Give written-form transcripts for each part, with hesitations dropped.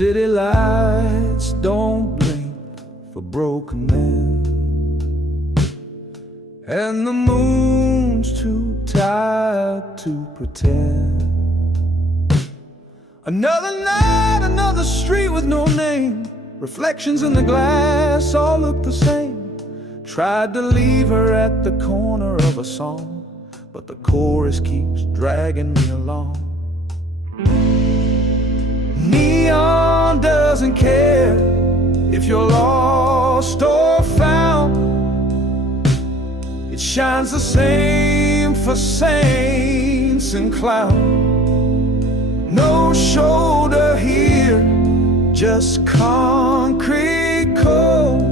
city lights don't blink for broken men, and the moon's too tired to pretend. Another night, another street with no name. Reflections in the glass all look the same. Tried to leave her at the corner of a song, but the chorus keeps dragging me along. Neon doesn't care if you're lost or found. It shines the same for saints and clowns. No shoulder here, just concrete cold,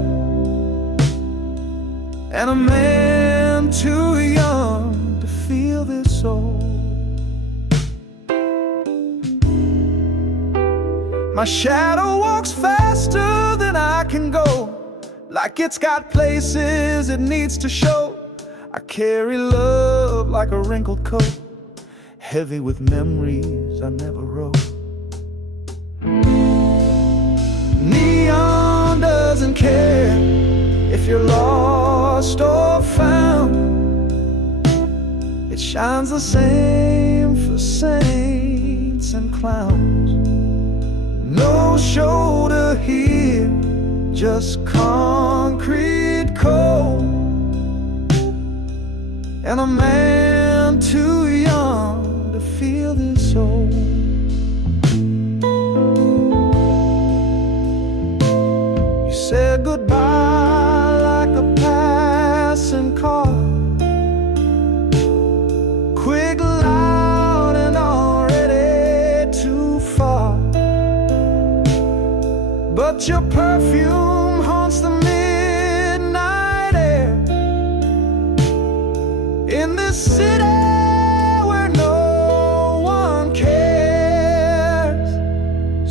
and a man too young to feel this old. My shadow walks faster than I can go, like it's got places it needs to show. I carry love like a wrinkled coat, heavy with memories I never wrote. Neon doesn't care if you're lost or found. It shines the same for saints and clowns. No shoulder here, just concrete cold, and a man too young to feel this old. You said goodbye like a passing car, quick, loud, and already too far. But your perfume haunts the midnight air in this city where no one cares.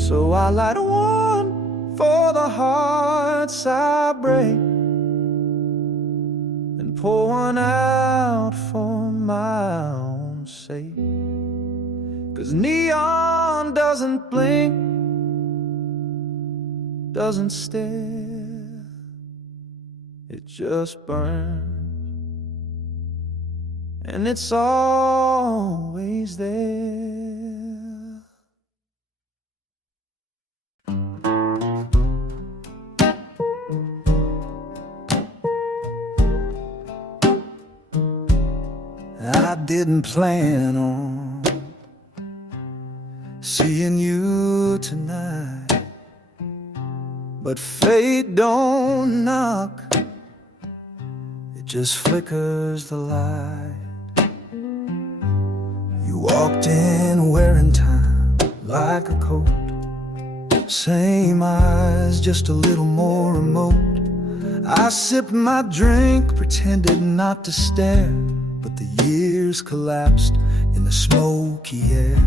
So I light a one for the hearts I break, and pour one out for my own sake. 'Cause neon doesn't blink, doesn't stare, it just burns, and it's always there. I didn't plan on seeing you tonight, but fate don't knock, it just flickers the light. You walked in wearing time like a coat, same eyes, just a little more remote. I sipped my drink, pretended not to stare, but the years collapsed in the smoky air.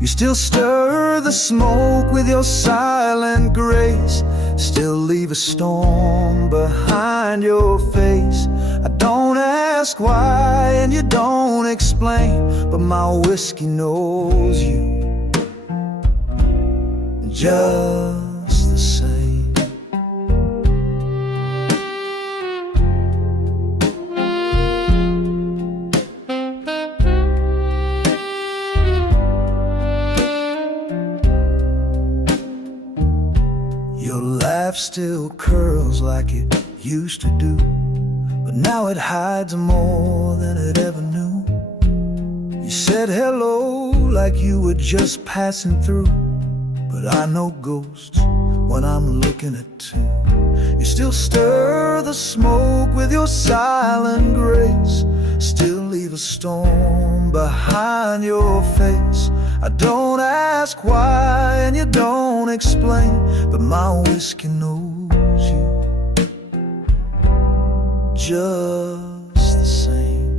You still stir the smoke with your silent grace, still leave a storm behind your face. I don't ask why and you don't explain, but my whiskey knows you just the same. Your laugh still curls like it used to do, but now it hides more than it ever knew. You said hello like you were just passing through, but I know ghosts when I'm looking at two. You still stir the smoke with your silent grace, still leave a storm behind your face. I don't ask why and you don't explain, but my whiskey knows you just the same.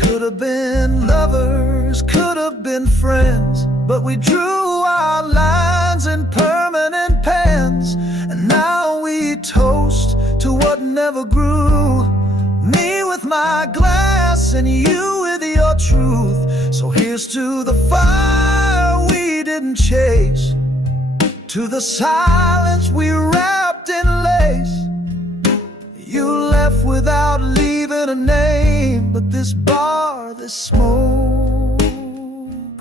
Could have been lovers, could have been friends, but we drew our lines in permanent pens. never grew. Me with my glass and you with your truth. So here's to the fire we didn't chase, to the silence we wrapped in lace. You left without leaving a name, but this bar, this smoke,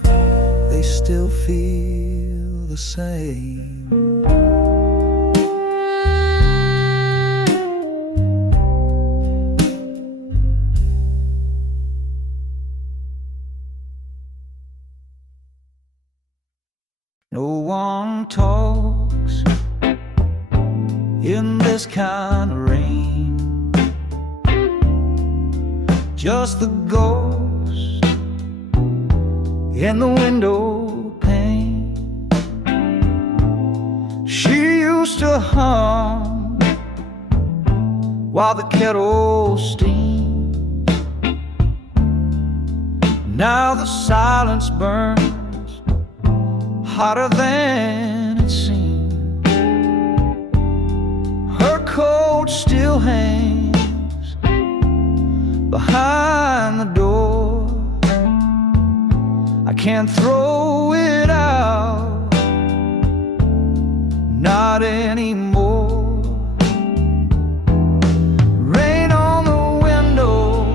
they still feel the same. No one talks in this kind of rain, just the ghost in the window pane. She used to hum while the kettle steamed. Now the silence burns hotter than it seemed. Her coat still hangs behind the door. I can't throw it out, not anymore. Rain on the window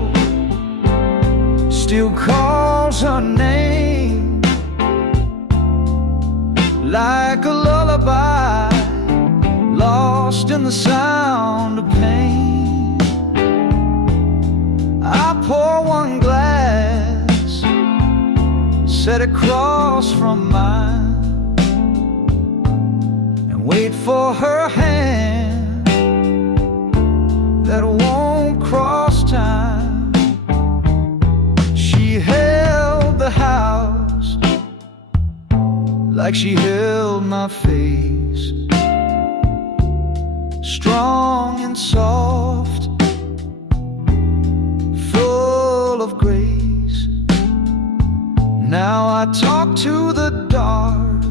still calls her name, like a lullaby, lost in the sound of pain. I pour one glass, set it across from mine, and wait for her hand that won't cross time. She held the house like she held my face, strong and soft, full of grace. Now I talk to the dark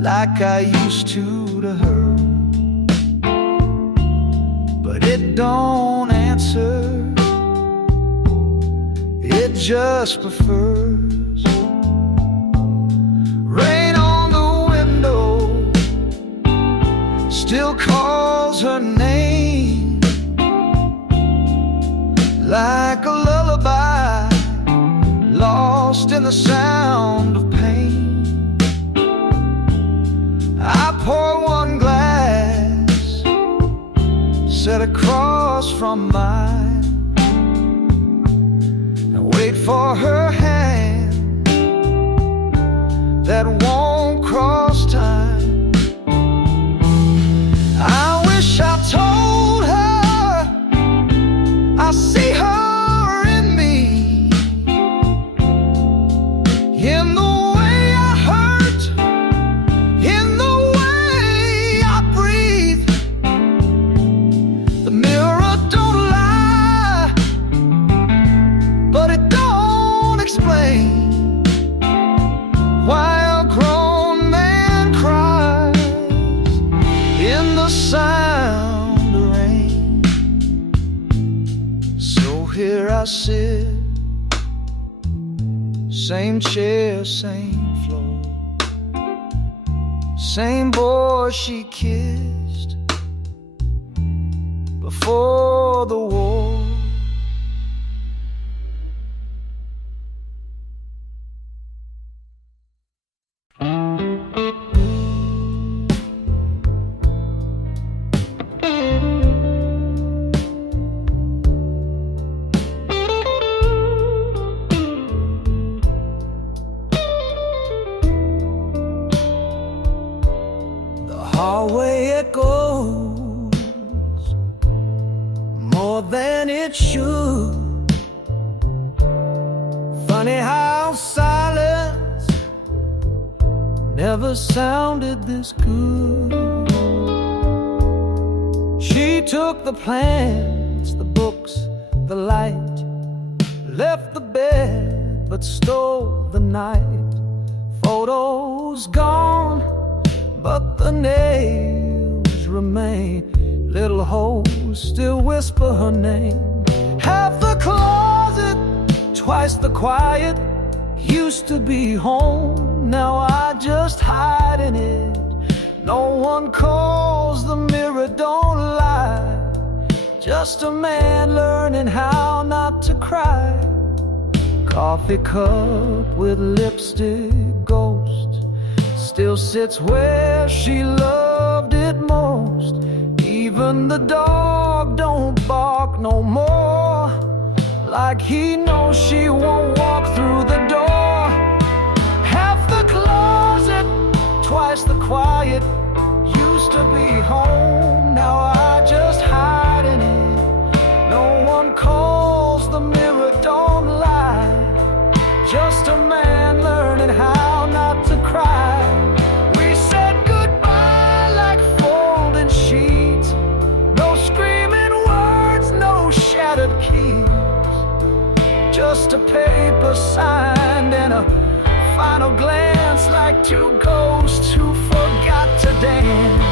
like I used to her, but it don't answer, it just prefers. Still calls her name, like a lullaby, lost in the sound of pain. I pour one glass, set across from mine, and wait for her hand that won't cross time. I wish I told her I see her in me, in the way I hurt, in the way I breathe. The mirror don't lie, but it don't explain why a grown man cries in the sound of rain. So here I sit, same chair, same floor, same boy she kissed before the war. Hallway echoes more than it should. Funny how silence never sounded this good. She took the plans, the books, the light, left the bed but stole the night. Photos gone, but the nails memories remain. Little holes still whisper her name. Half the closet, twice the quiet, used to be home. Now I just hide in it. No one calls, the mirror don't lie. Just a man learning how not to cry. Coffee cup with lipstick ghost still sits where she loved it most. Even the dog don't bark no more, like he knows she won't walk through the door. Half the closet, twice the quiet, used to be home. Now I just hide in it. No one calls, the mirror don't lie. Just a man learning how not to cry. We said goodbye like folding sheets. No screaming words, no shattered keys. Just a paper signed and a final glance, like two ghosts who forgot to dance.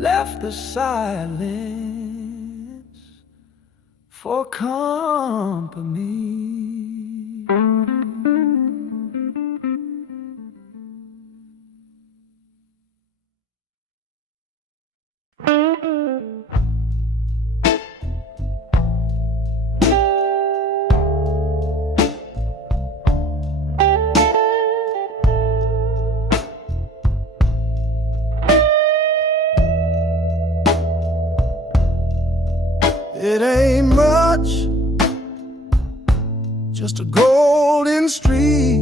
Left the silence for company. It ain't much, just a golden street,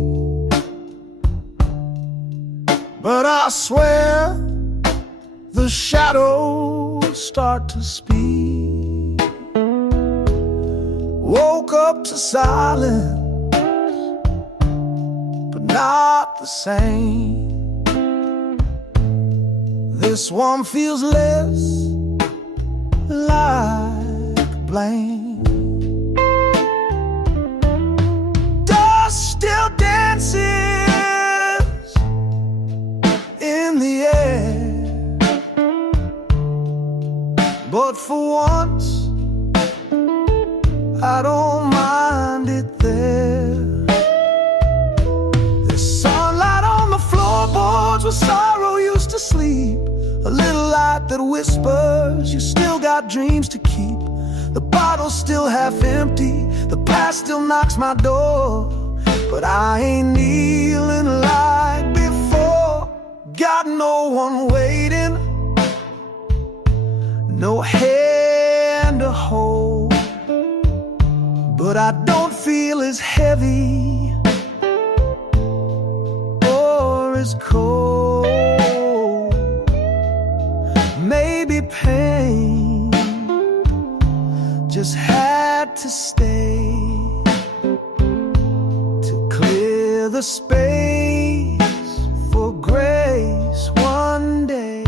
but I swear the shadows start to speak. Woke up to silence, but not the same. This one feels less like blame. Dust still dances in the air, but for once I don't mind it there. There's sunlight on the floorboards where sorrow used to sleep. A little light that whispers you still got dreams to keep. The bottle's still half empty, the past still knocks my door, but I ain't kneeling like before. Got no one waiting, no hand to hold, but I don't feel as heavy or as cold. Maybe pain just had to stay to clear the space for grace one day.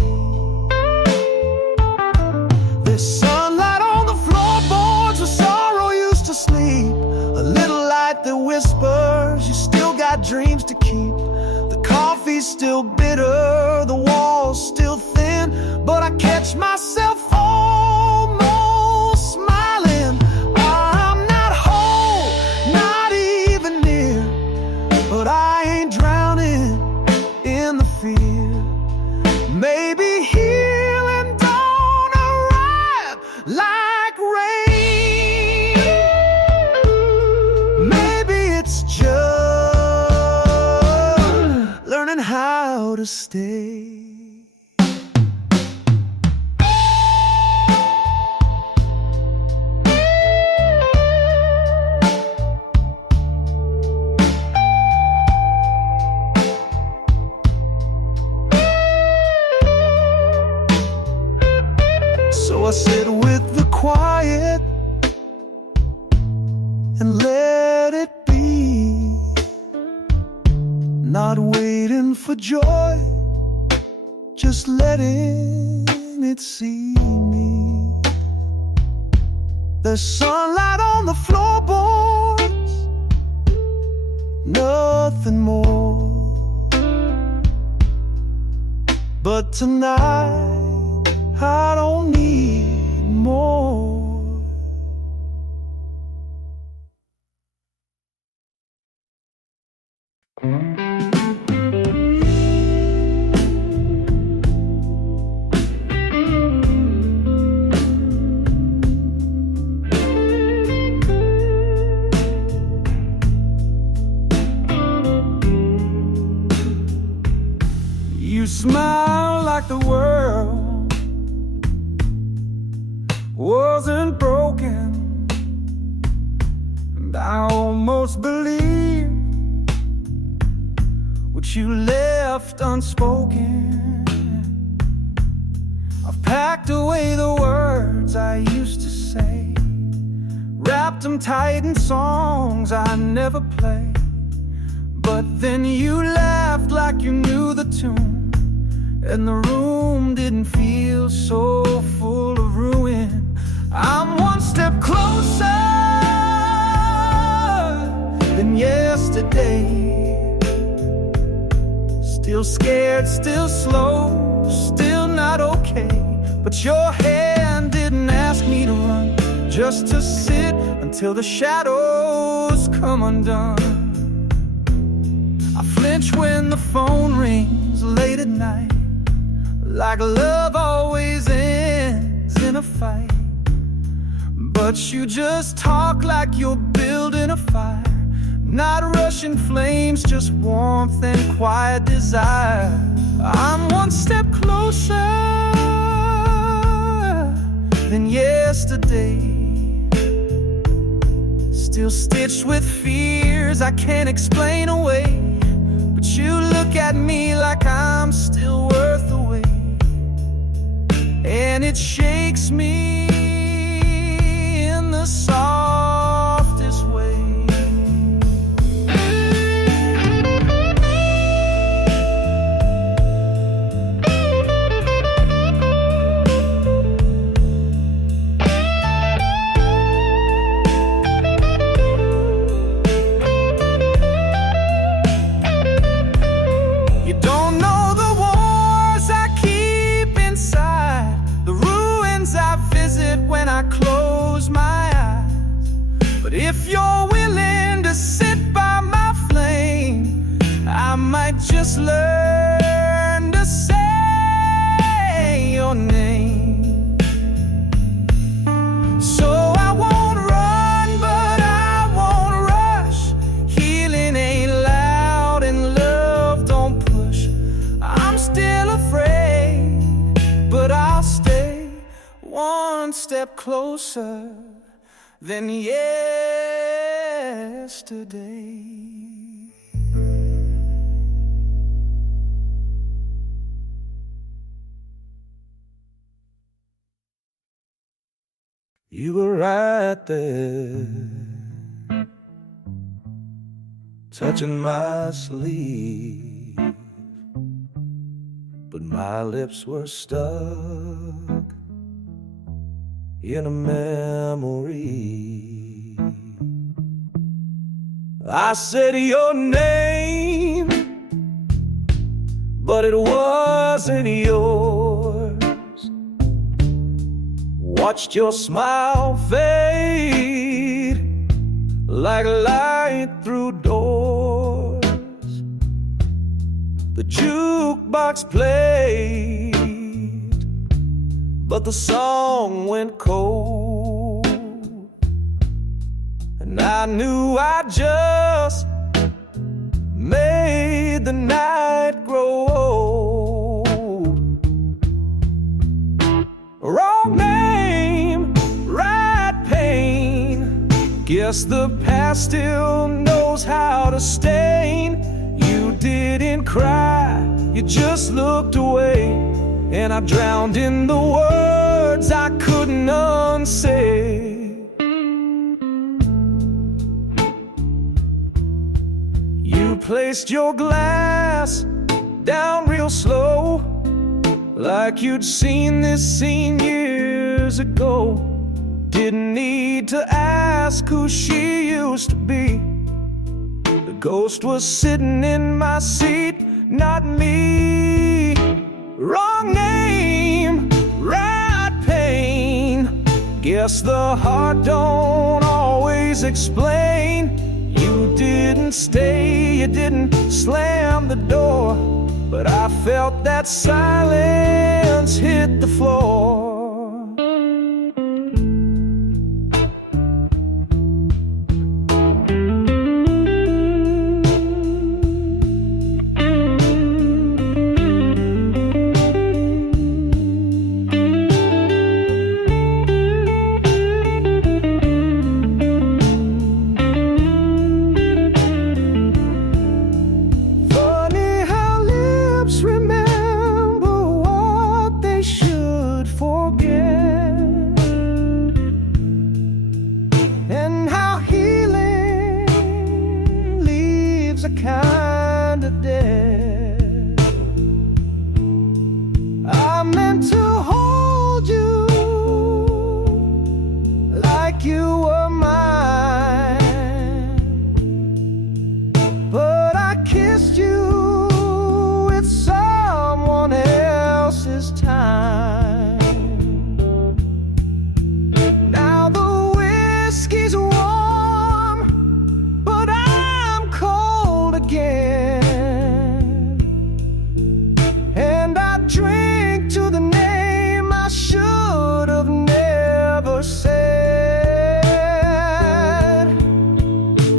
There's sunlight on the floorboards where sorrow used to sleep. A little light that whispers you still got dreams to keep. The coffee's still bitter, the walls still thin, but I catch myself almost smiling. I'm not whole, not even near, but I ain't drowning in the fear. Maybe healing don't arrive like rain. Maybe it's just learning how to stay. I sit with the quiet and let it be, not waiting for joy, just letting it see me. There's sunlight on the floorboards, nothing more. But tonight I don't need more. You smile like the world wasn't broken, and I almost believed what you left unspoken. I've packed away the words I used to say, wrapped them tight in songs I never played. But then you laughed like you knew the tune, and the room didn't feel so full of ruin. I'm one step closer than yesterday, still scared, still slow, still not okay. But your hand didn't ask me to run, just to sit until the shadows come undone. I flinch when the phone rings late at night, like love always ends in a fight. But you just talk like you're building a fire, not rushing flames, just warmth and quiet desire. I'm one step closer than yesterday, still stitched with fears I can't explain away. But you look at me like I'm still worth the wait, and it shakes me in the softest way. You don't know the wars I keep inside, the ruins I visit when I close my eyes. But if you're willing to sit by my flame, I might just learn to say your name. So I won't run, but I won't rush. Healing ain't loud and love don't push. I'm still afraid, but I'll stay one step closer than yesterday. You were right there, touching my sleeve, but my lips were stuck in a memory. I said your name, but it wasn't yours. Watched your smile fade like light through doors. The jukebox played, but the song went cold, and I knew I just made the night grow old. Wrong name, right pain, guess the past still knows how to stain. You didn't cry, you just looked away, and I drowned in the words words I couldn't unsay. You placed your glass down real slow, like you'd seen this scene years ago. Didn't need to ask who she used to be. The ghost was sitting in my seat, not me. Wrong name, right pain. Guess the heart don't always explain. You didn't stay, you didn't slam the door, but I felt that silence hit the floor. Kind of dead. I meant to hold you like you were mine, but I kissed you with someone else's time. Now the whiskey's warm, but I'm cold again, and I drink to the name I should have never said.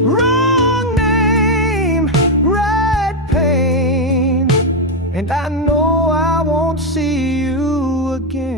Wrong name, right pain, and I know I won't see you again.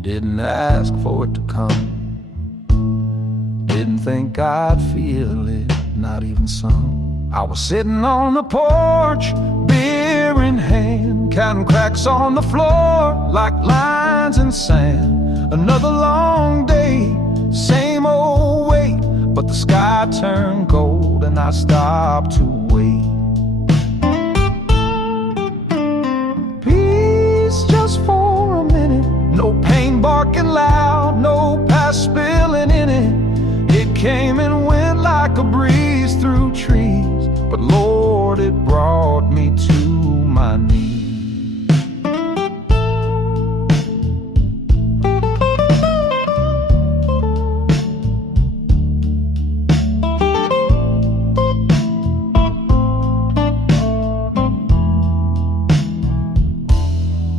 Didn't ask for it to come, didn't think I'd feel it, not even some. I was sitting on the porch, beer in hand, counting cracks on the floor like lines in sand. Another long day, same old wait, but the sky turned gold and I stopped to wait. Peace just for a minute, no pain barking loud, no past spilling in it. It came and went like a breeze through trees, but Lord, it brought me to my knees.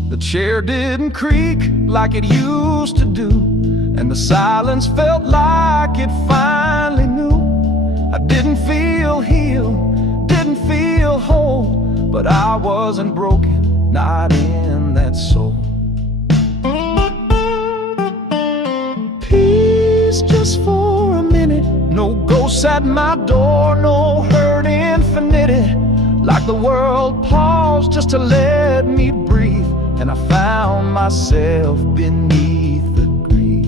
The chair didn't creak like it used to do, and the silence felt like it finally knew. I didn't feel healed, didn't feel whole, but I wasn't broken, not in that soul. Peace just for a minute, no ghosts at my door, no hurt infinity, like the world paused just to let me breathe, and I found myself beneath the grief.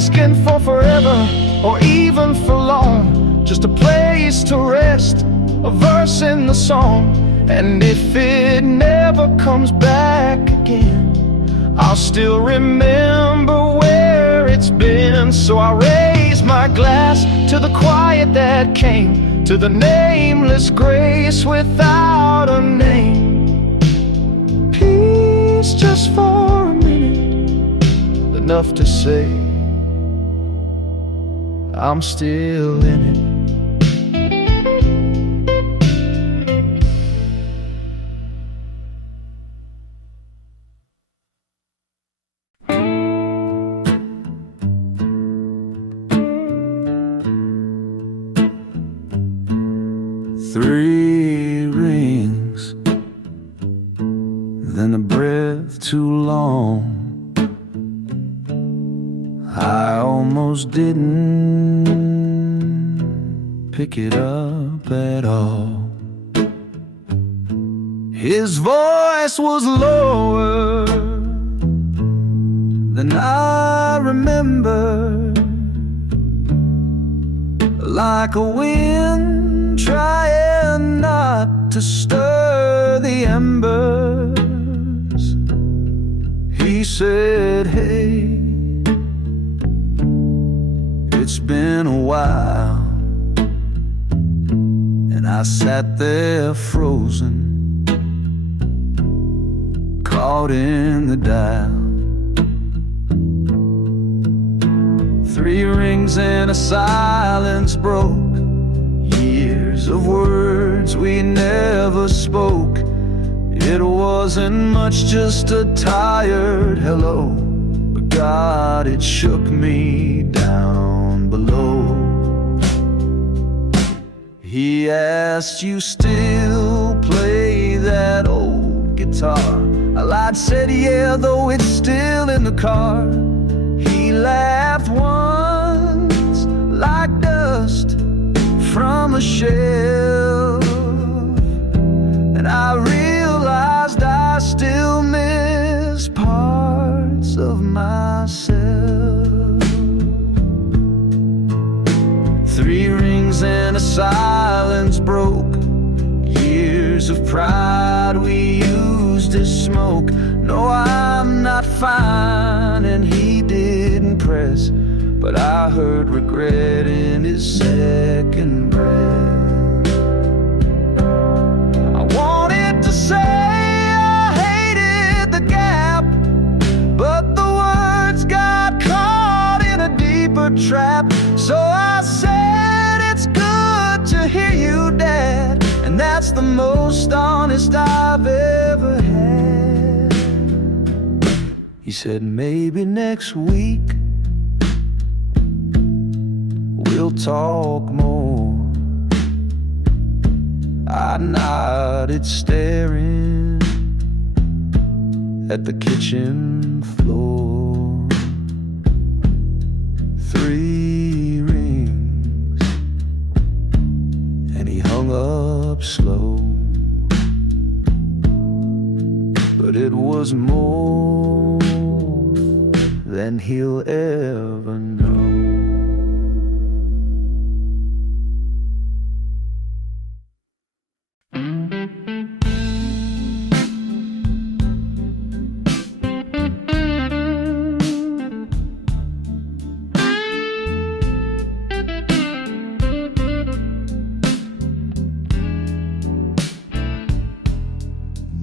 Asking for forever or even for long, just a place to rest, a verse in the song. And if it never comes back again, I'll still remember where it's been. So I raise my my glass to the quiet that came, to the nameless grace without a name. Peace just for a minute, enough to say I'm still in it. 3 rings, then a breath too long. I almost didn't pick it up at all. His voice was lower than I remember, like a wind trying not to stir the embers. He said, "Hey, it's been a while." And I sat there frozen, caught in the dial. 3 rings and a silence broke, years of words we never spoke. It wasn't much, just a tired hello, but God, it shook me down below. He asked, "You still play that old guitar?" I lied, said yeah, though it's still in the car. He laughed once, like dust from a shelf, and I realized I still miss parts of myself. 3 rings and a silence broke, years of pride we used as smoke. No, I'm not fine, and he didn't press, but I heard regret in his second breath. I wanted to say I hated the gap, but the words got caught in a deeper trap. So I said, "It's good to hear you, Dad, and that's the most honest I've ever had." He said, "Maybe next week we'll talk more." I nodded, staring at the kitchen floor. 3 rings, and he hung up slow. But it was more than he'll ever know.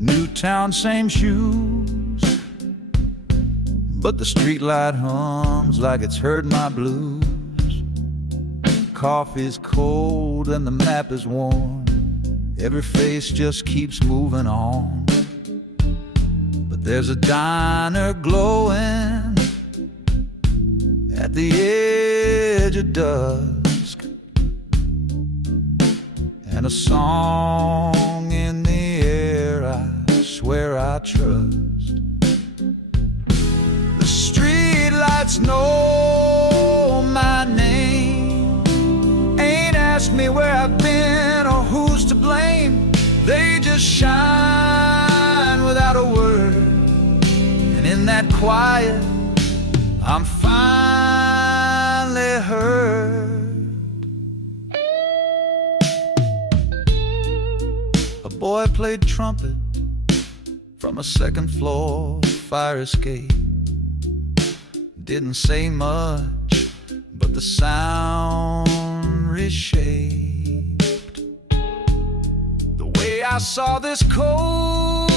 New town, same shoes, but the streetlight hums like it's heard my blues. Coffee's cold and the map is worn, every face just keeps moving on. But there's a diner glowing at the edge of dusk, and a song in the air I swear I trust. The streetlights know my name, ain't asked me where I've been or who's to blame. They just shine without a word, and in that quiet I'm finally heard. A boy played trumpet from a 2nd floor fire escape. Didn't say much, but the sound reshaped the way I saw this cold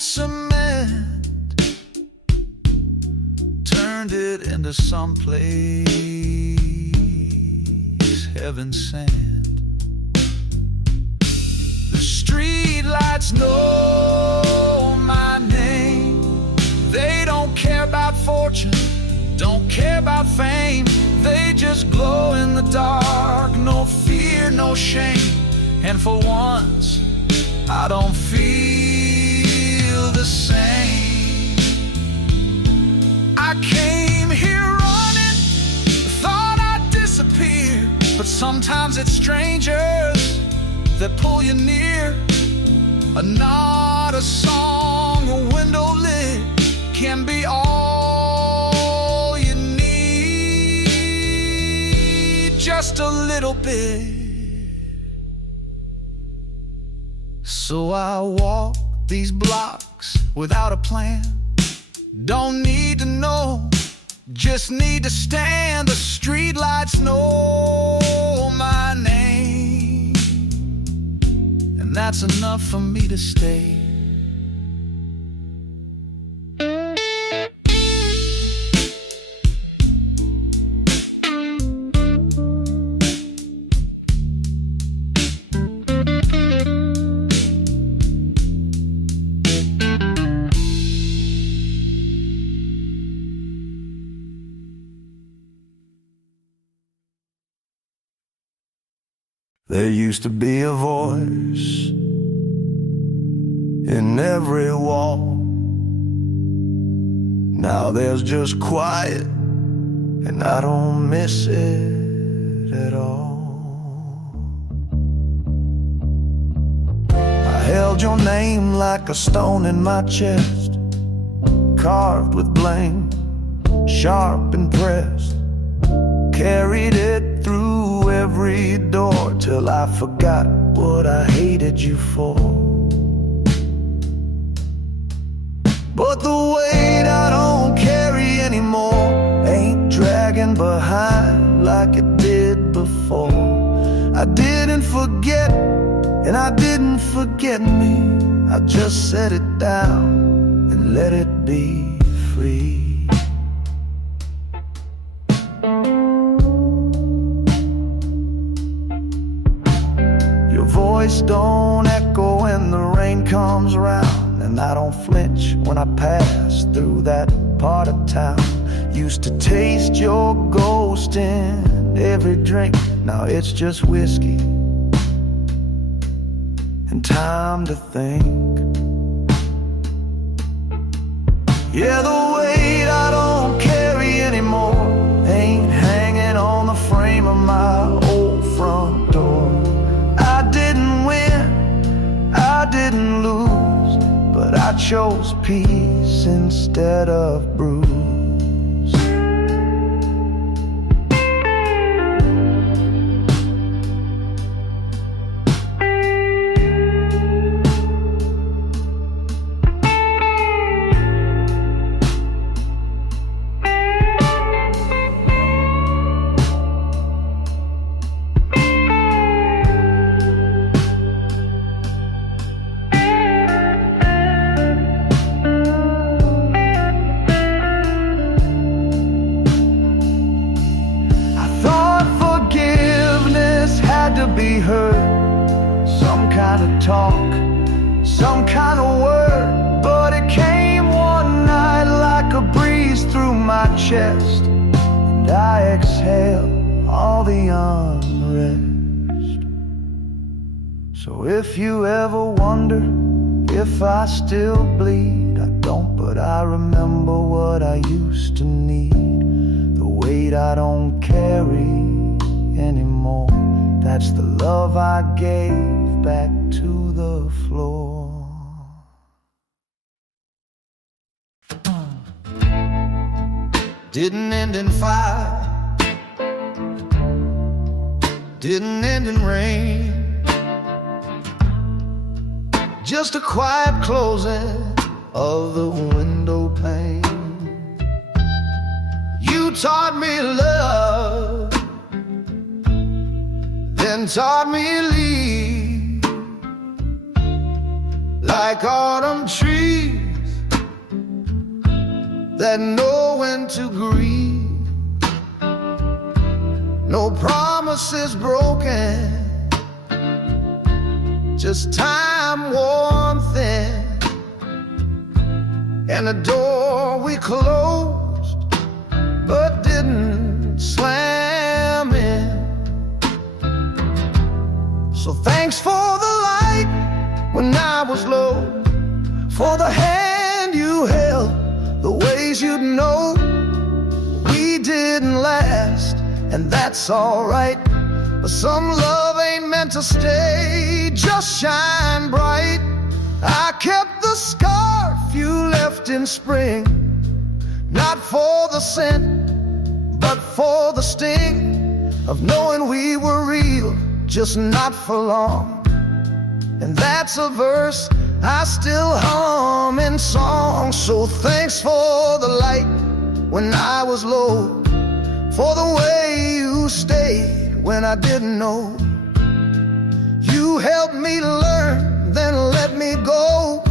cement, turned it into someplace heaven sent. The streetlights know my name. They don't care about fortune, don't care about fame. They just glow in the dark, no fear, no shame. And for once, I don't feel the same. I came here running, thought I'd disappear, but sometimes it's strangers that pull you near. A nod, a song, a window lit can be all you need, just a little bit. So I walk these blocks without a plan. Don't need to know, just need to stand. The streetlights know my name, and that's enough for me to stay. There used to be a voice in every wall. Now there's just quiet, and I don't miss it at all. I held your name like a stone in my chest, carved with blame, sharp and pressed. Carried it through every door till I forgot what I hated you for. But the weight I don't carry anymore ain't dragging behind like it did before. I didn't forget, and I didn't forget me. I just set it down and let it be free. Voice don't echo when the rain comes around, and I don't flinch when I pass through that part of town. Used to taste your ghost in every drink, now it's just whiskey and time to think. Yeah, the weight I don't carry anymore ain't hanging on the frame of my old front door. I didn't win, I didn't lose, but I chose peace instead of bruise. To be heard, some kind of talk, some kind of word, but it came one night like a breeze through my chest, and I exhale all the unrest. So if you ever wonder if I still bleed, I don't, but I remember what I used to need. The weight I don't carry anymore, that's the love I gave back to the floor. Didn't end in fire, didn't end in rain, just a quiet closing of the window pane. You taught me love, then taught me leave, like autumn trees that know when to grieve. No promises broken, just time worn thin, and a door we closed but didn't slam in. So thanks for the light when I was low, for the hand you held, the ways you'd know. We didn't last, and that's alright, but some love ain't meant to stay, just shine bright. I kept the scarf you left in spring, not for the scent, but for the sting of knowing we were real, just not for long. And that's a verse I still hum in song. So thanks for the light when I was low, for the way you stayed when I didn't know. You helped me learn, then let me go,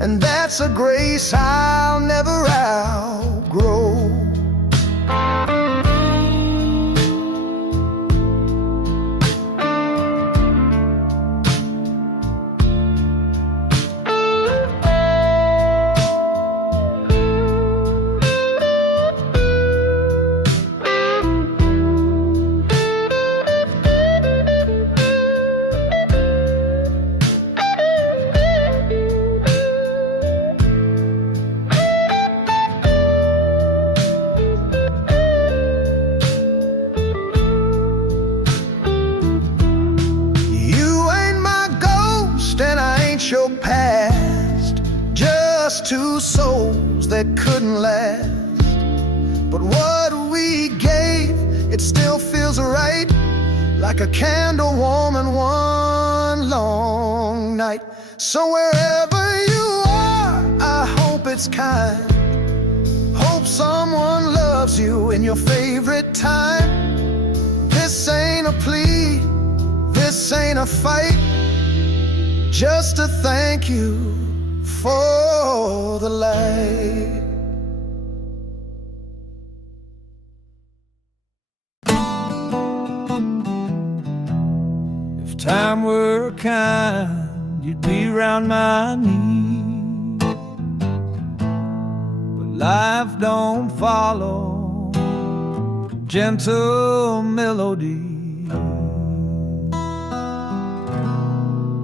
and that's a grace I'll never outgrow. Your past, just two souls that couldn't last. But what we gave, it still feels right, like a candle warm in one long night. So wherever you are, I hope it's kind. Hope someone loves you in your favorite time. This ain't a plea, this ain't a fight, just to thank you for the light. If time were kind, you'd be around my knee, but life don't follow gentle melody.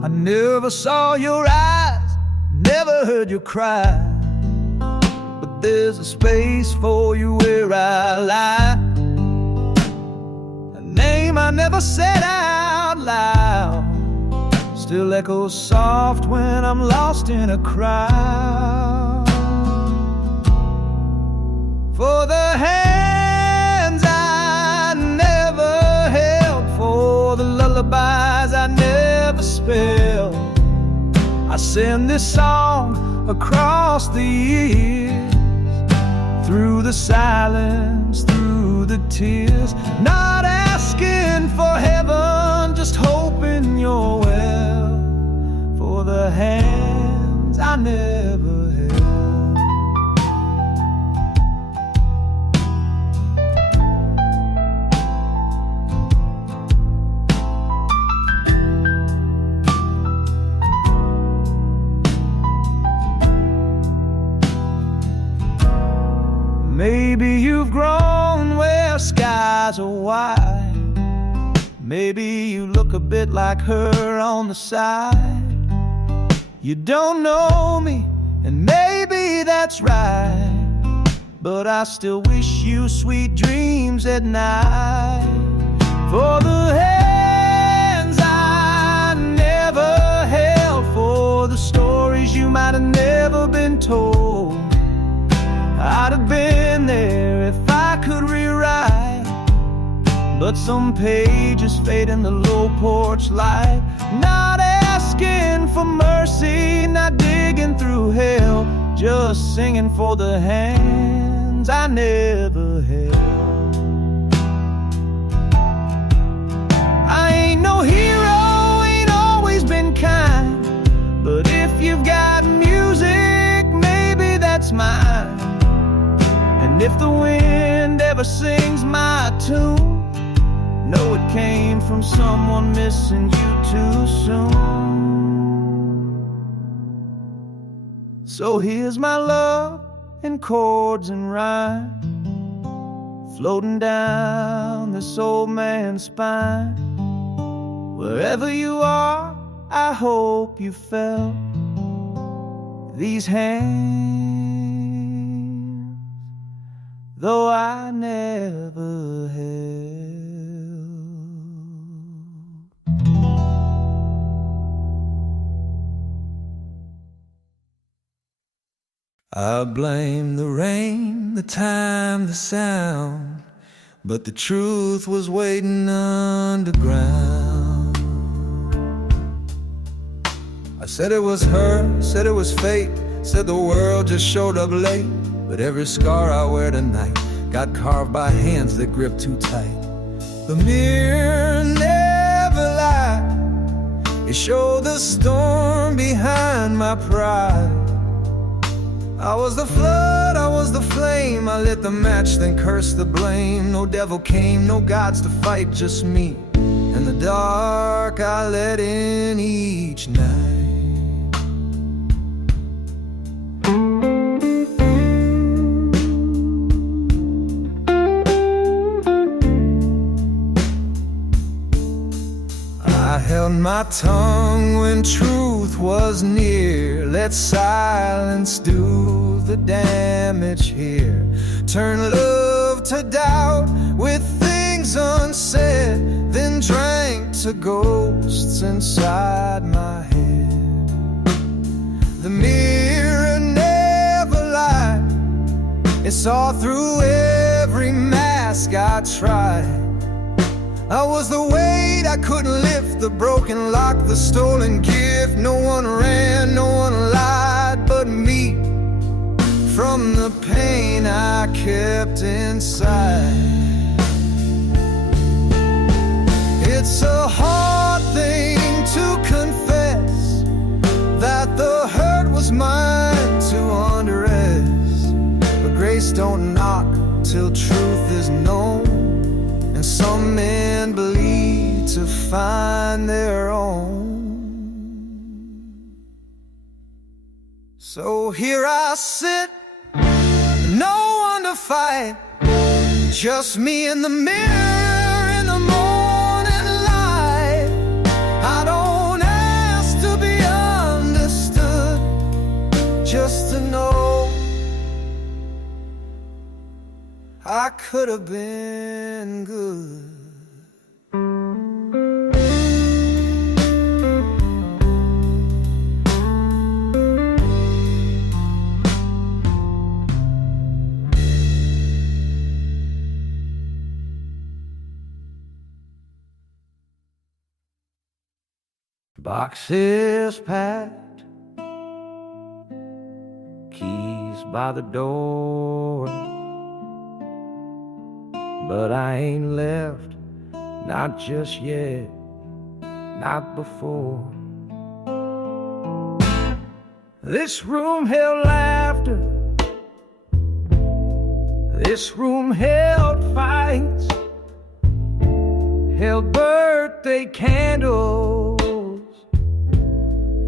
I never saw your eyes, never heard you cry, but there's a space for you where I lie. A name I never said out loud still echoes soft when I'm lost in a crowd. For the hands I never held, for the lullabies I never spelled, I send this song across the years, through the silence, through the tears, not asking for heaven, just hoping you're well, for the hands I never held. Maybe you've grown where skies are wide. Maybe you look a bit like her on the side. You don't know me, and maybe that's right, but I still wish you sweet dreams at night. For the hands I never held, for the stories you might have never been told, I'd have been there if I could rewrite, but some pages fade in the low porch light. Not asking for mercy, not digging through hell, just singing for the hands I never held. no hero ain't always been kind, but if you've got music, maybe that's mine. And if the wind ever sings my tune, know it came from someone missing you too soon. So here's my love in chords and rhyme, floating down this old man's spine. Wherever you are, I hope you felt these hands, though I never held. I blame the rain, the time, the sound, but the truth was waiting underground. I said it was her, said it was fate, said the world just showed up late. But every scar I wear tonight got carved by hands that grip too tight. The mirror never lied, it showed the storm behind my pride. I was the flood, I was the flame, I lit the match, then cursed the blame. No devil came, no gods to fight, just me and the dark I let in each night. I held my tongue when truth was near. Let silence do the damage here. Turn love to doubt with things unsaid, then drank to ghosts inside my head. The mirror never lied, it saw through every mask I tried. I was the weight I couldn't lift, the broken lock, the stolen gift. No one ran, no one lied but me, from the pain I kept inside. It's a hard thing to confess that the hurt was mine to undress, but grace don't knock till truth is known, and some men believe to find their own. So here I sit, no one to fight, just me in the mirror in the morning light. I don't ask to be understood, just to know I could have been good. Boxes packed, keys by the door, but I ain't left, not just yet, not before. This room held laughter, this room held fights, held birthday candles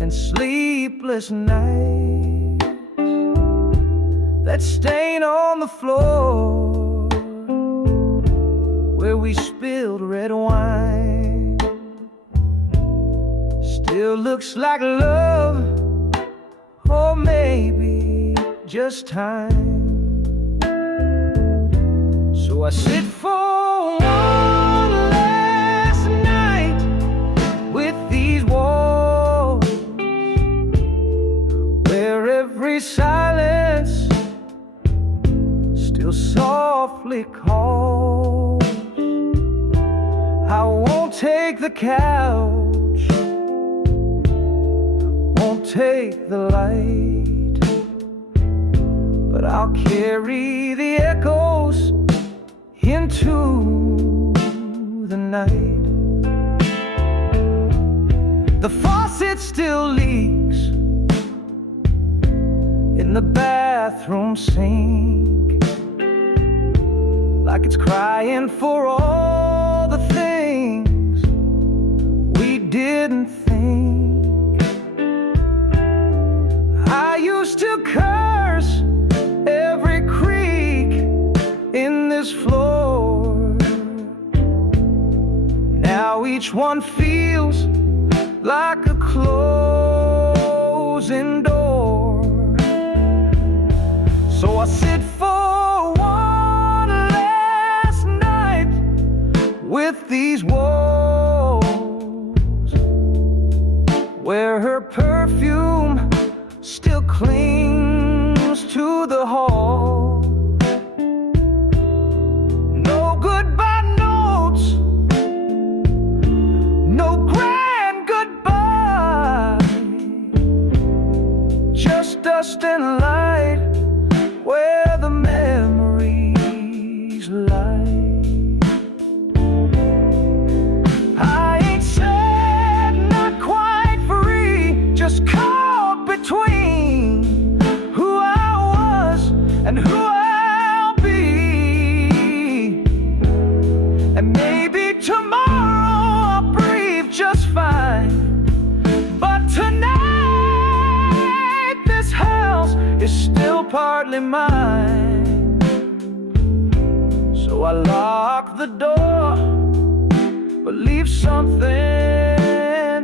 and sleepless nights that stain on the floor where we spilled red wine. Still looks like love, or maybe just time. So I sit for one last night with these walls, where every silence still softly calls. I won't take the couch, won't take the light, but I'll carry the echoes into the night. it still leaks in the bathroom sink, like it's crying for all the things we didn't think. I used to curse every creak in this floor. Now each one feels like a closing door. So I sit for one last night with these walls, where her perfume still clings to the hall. No goodbye notes, no grand goodbye, just dust and light where the memories lie. I ain't sad, not quite free, just caught between who I was and who I'll be. And maybe tomorrow I'll breathe just fine, but tonight this house is still partly mine. So I lock the door, but leave something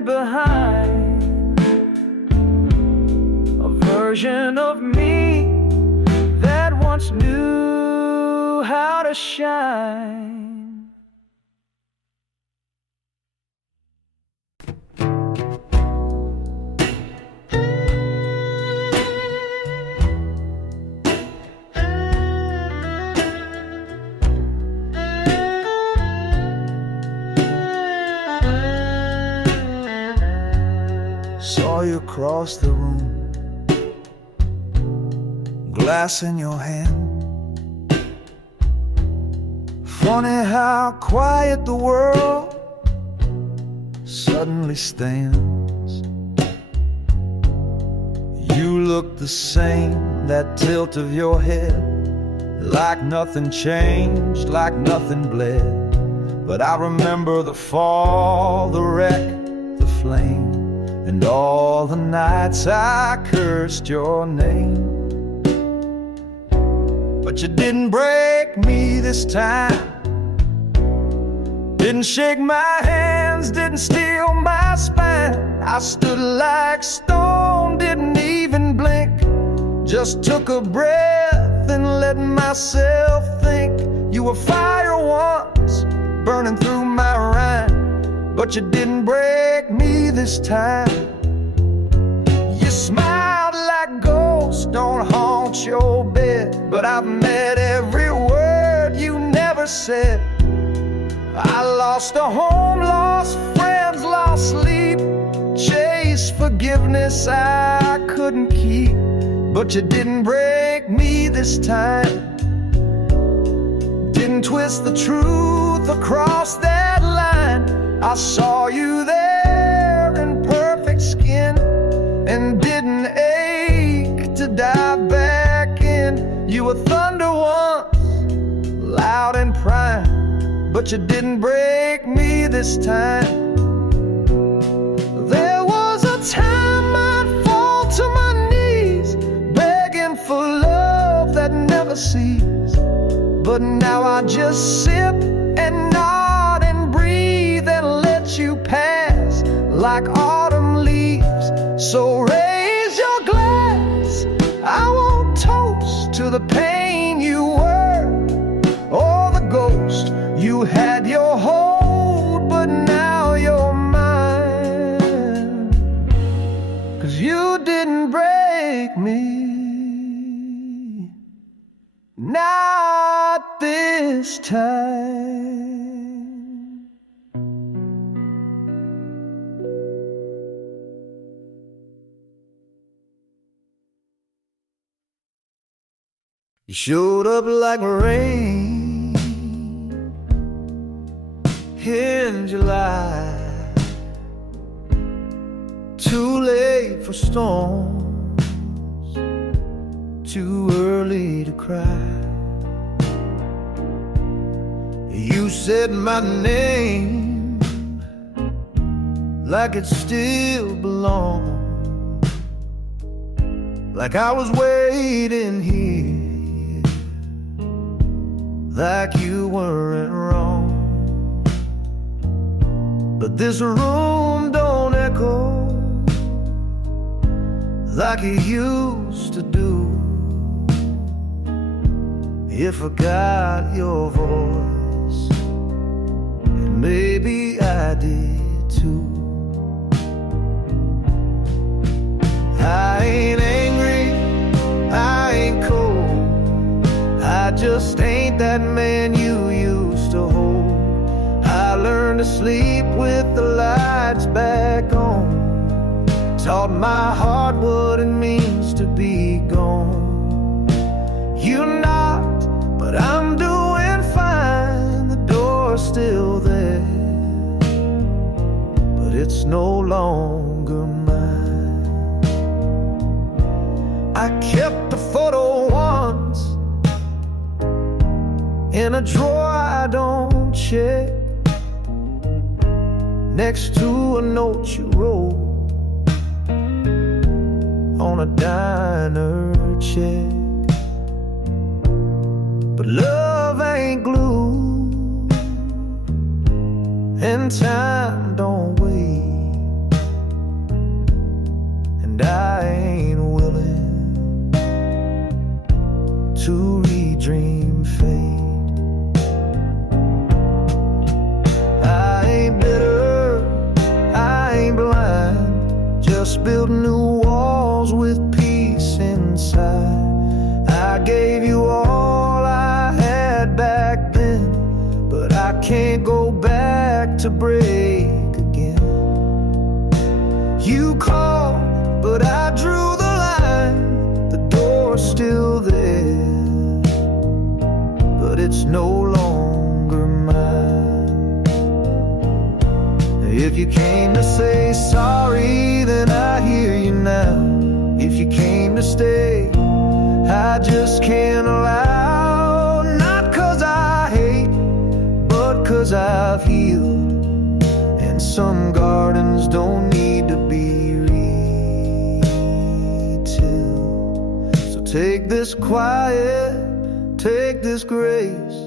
behind, a version of me that once knew how to shine. Saw you across the room, glass in your hand. Funny how quiet the world suddenly stands. You look the same, that tilt of your head, like nothing changed, like nothing bled. But I remember the fall, the wreck, the flame, and all the nights I cursed your name. But you didn't break me this time, didn't shake my hands, didn't steal my spine. I stood like stone, didn't even blink, just took a breath and let myself think. You were fire once, burning through my rind, but you didn't break me this time. You smiled like ghosts don't haunt your bed, but I've met every word you never said. I lost a home, lost friends, lost sleep, chased forgiveness I couldn't keep. But you didn't break me this time, didn't twist the truth across that line. I saw you there in perfect skin, and didn't ache to dive back in. You were thunder once, loud and prime, but you didn't break me this time. There was a time I'd fall to my knees, begging for love that never ceased. But now I just sip and nod and breathe and let you pass like autumn leaves. So raise your glass, I won't toast to the pain you were, or the ghost you had your hold, but now you're mine. 'Cause you didn't break me, not this time. You showed up like rain in July to too late for storms, too early to cry. You said my name like it still belonged, like I was waiting here, like you weren't wrong. But this room don't echo like it used to do. If I got your voice, and maybe I did too. I ain't angry, I ain't cold, I just ain't that man you used to hold. I learned to sleep with the lights back on, taught my heart what it means to be gone. You're not, but I'm doing fine. The door's still there, but it's no longer mine. I kept the photo once in a drawer I don't check, next to a note you wrote on a diner check. But love ain't glue, and time don't wait, and I ain't willing to redream fate. I ain't bitter, I ain't blind, just build new walls with peace inside. I gave you all I had back then, but I can't go back to break again. You called, but I drew the line. The door's still there, but it's no longer mine. If you came to say sorry, then I hear you now. If you came to stay, I just can't allow. Not 'cause I hate, but 'cause I've healed, and some gardens don't need to be retilled. So take this quiet, take this grace,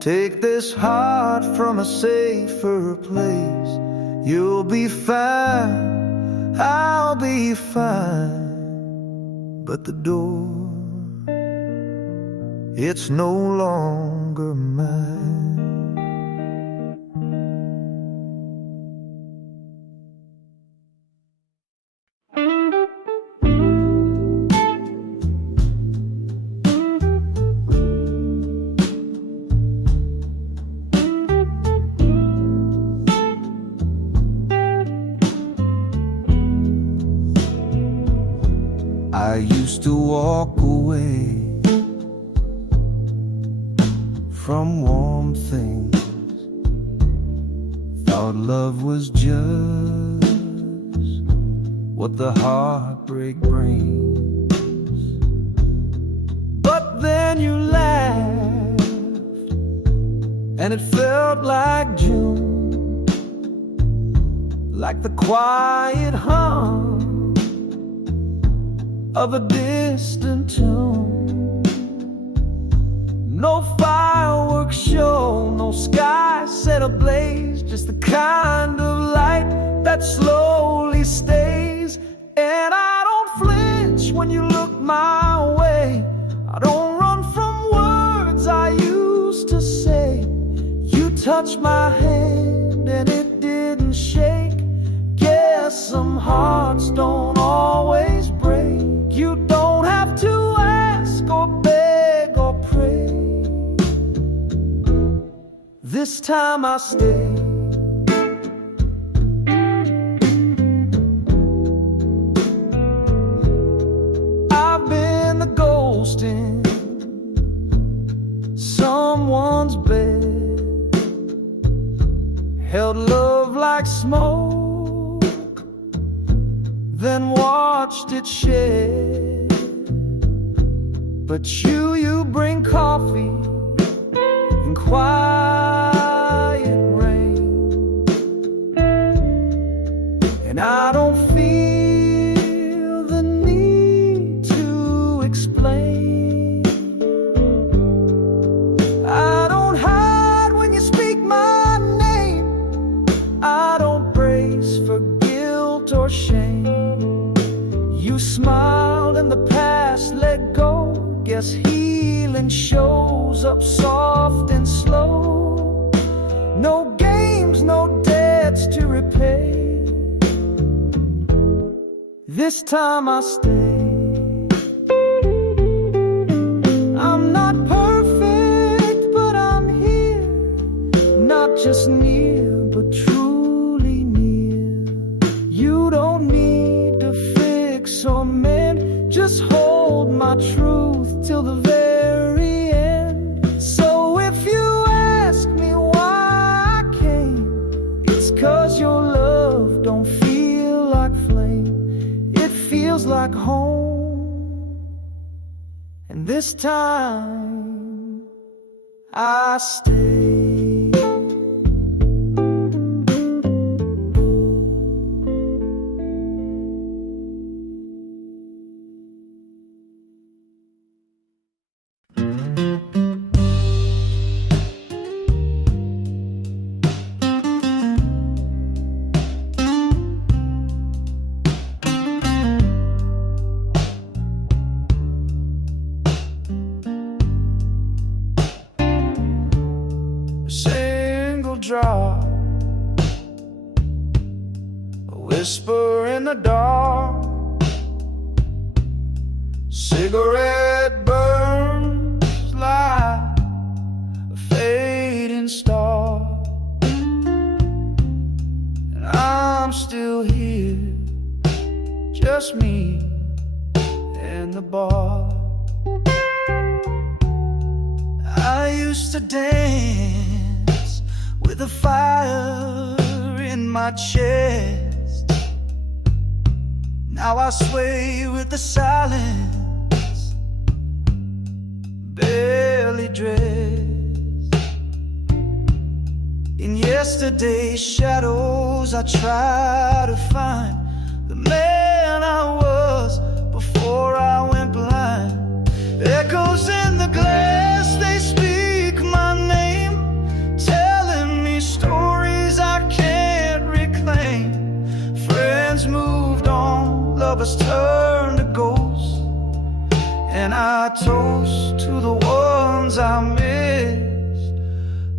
take this heart from a safer place. You'll be fine, I'll be fine, but the door, it's no longer mine. I used to walk away from warm things, thought love was just what the heartbreak brings. But then you laughed, and it felt like June, like the quiet hum of a distant tune. No fireworks show, no sky set ablaze, just the kind of light that slowly stays. And I don't flinch when you look my way, I don't run from words I used to say. You touched my hand and it didn't shake. Guess some hearts don't always break. You don't have to ask or beg or pray. This time I stay. I've been the ghost in someone's bed, held love like smoke then watched it shed. But you bring coffee and quiet rain, and I don't feel the need to explain. I don't hide when you speak my name. I don't brace for guilt or shame. You smiled and the past let go. Guess healing shows up soft and slow. No games, no debts to repay. This time I stay. I'm not perfect, but I'm here. Not just near, but truly near. You don't need to fix or mend. Just hold my truth till the very end. So if you ask me why I came, it's 'cause your love don't feel like flame. It feels like home. And this time I stay. Drop, a whisper in the dark, cigarette burns like a fading star, and I'm still here, just me and the bar. I used to dance with a fire in my chest. Now I sway with the silence, barely dressed. In yesterday's shadows I try to find the man I was before I went blind. Echoes in the glass, they speak my name, stories I can't reclaim. Friends moved on, lovers turned to ghosts, and I toast to the ones I missed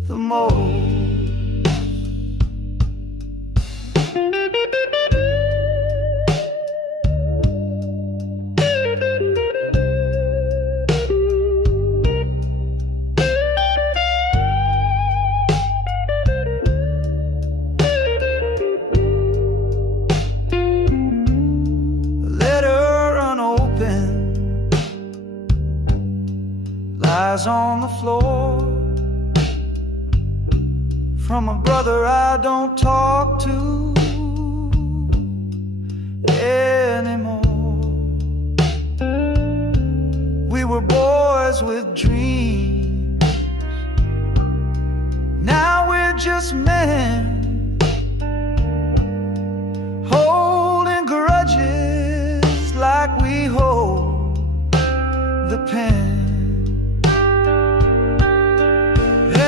the most. Lies on the floor from a brother I don't talk to anymore. We were boys with dreams, now we're just men, holding grudges like we hold the pen.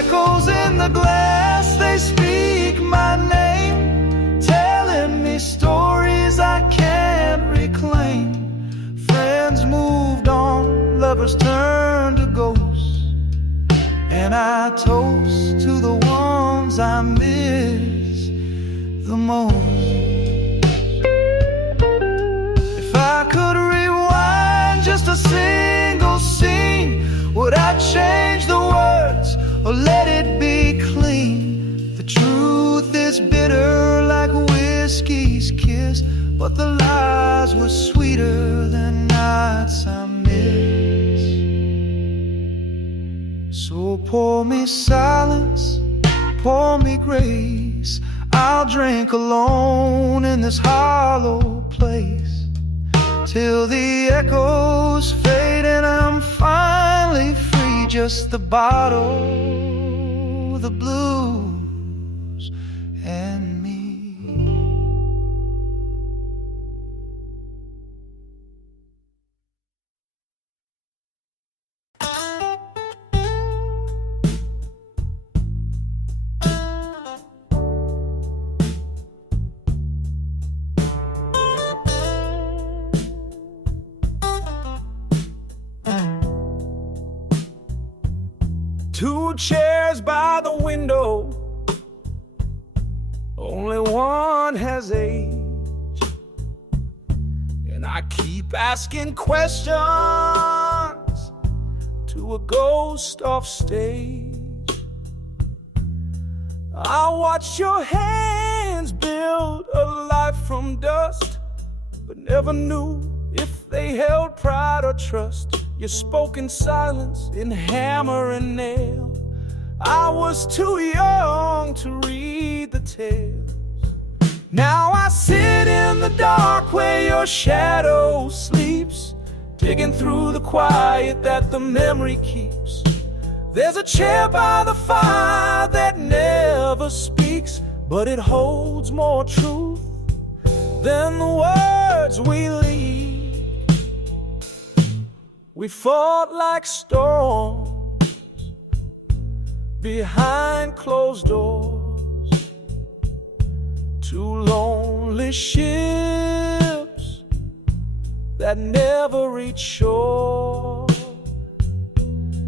Echoes in the glass, they speak my name, telling me stories I can't reclaim. Friends moved on, lovers turned to ghosts, and I toast to the ones I miss the most. If I could rewind just a single scene, would I change the words or let it be clean? The truth is bitter like whiskey's kiss, but the lies were sweeter than nights I miss. So pour me silence, pour me grace. I'll drink alone in this hollow place. till the echoes fade and I'm finally free. Just the bottle, the blues, and me. 2 chairs by the window, only one has age. And I keep asking questions to a ghost off stage. I watch your hands build a life from dust, but never knew if they held pride or trust. You spoke in silence, in hammer and nail. I was too young to read the tales. Now I sit in the dark where your shadow sleeps, digging through the quiet that the memory keeps. There's a chair by the fire that never speaks, but it holds more truth than the words we leave. We fought like storms behind closed doors, 2 lonely ships that never reach shore.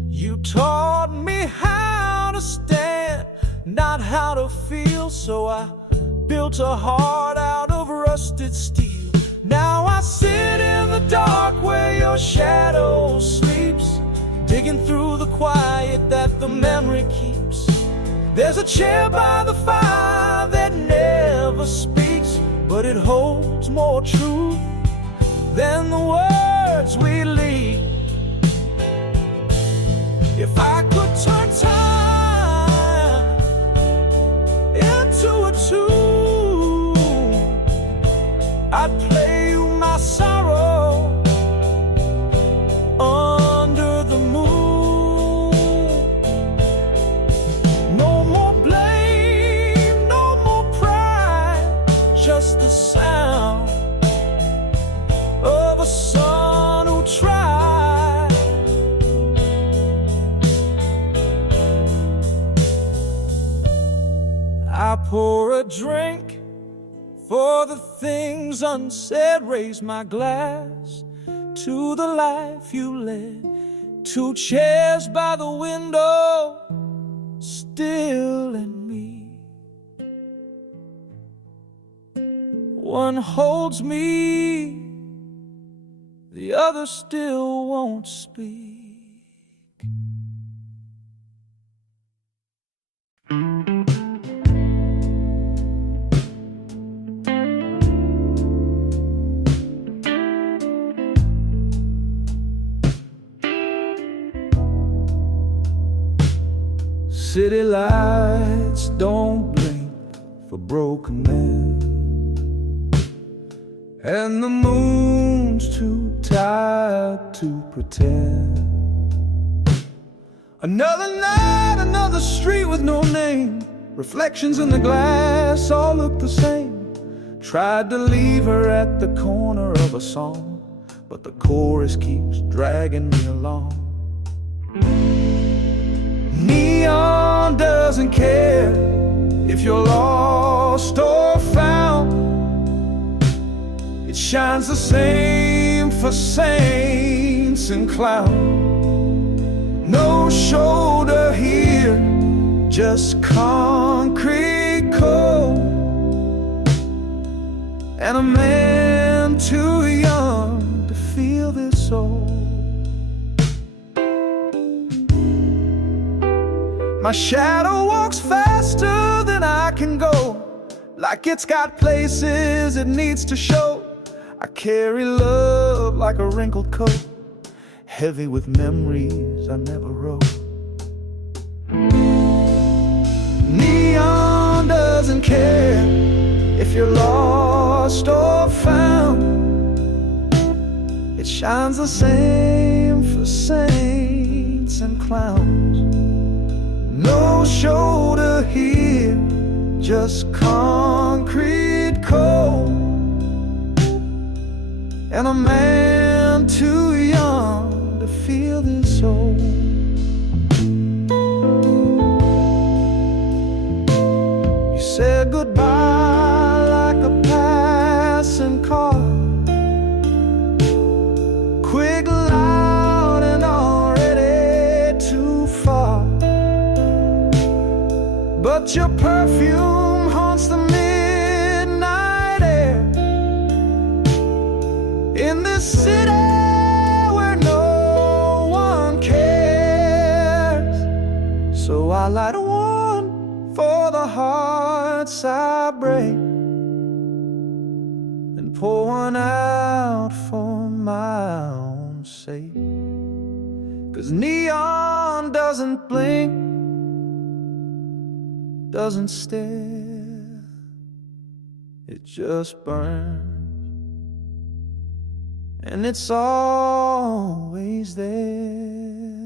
You taught me how to stand, not how to feel, so I built a heart out of rusted steel. Now I sit in the dark where your shadow sleeps, digging through the quiet that the memory keeps. There's a chair by the fire that never speaks, but it holds more truth than the words we leave. If I could turn time into a tune, I'd play you my sorrow under the moon. No more blame, no more pride, just the sound of a son who tried. I pour a drink for the things unsaid, raise my glass to the life you led. 2 chairs by the window, still in me. One holds me, the other still won't speak. City lights don't blink for broken men, and the moon's too tired to pretend. Another night, another street with no name. Reflections in the glass all look the same. Tried to leave her at the corner of a song, but the chorus keeps dragging me along. Neon doesn't care if you're lost or found. It shines the same for saints and clowns. No shoulder here, just concrete cold, and a man too young to feel this old. My shadow walks faster than I can go, like it's got places it needs to show. I carry love like a wrinkled coat, heavy with memories I never wrote. Neon doesn't care if you're lost or found. shines the same for saints and clowns. No shoulder here, just concrete cold, and a man too young to feel this old. You said goodbye like a passing car, quick, loud, and already too far. But your perfume haunts the midnight air in this city where no one cares. So I light a one for the hearts I break, and pour one out for my own sake. 'Cause neon doesn't blink, doesn't stare, it just burns, and it's always there.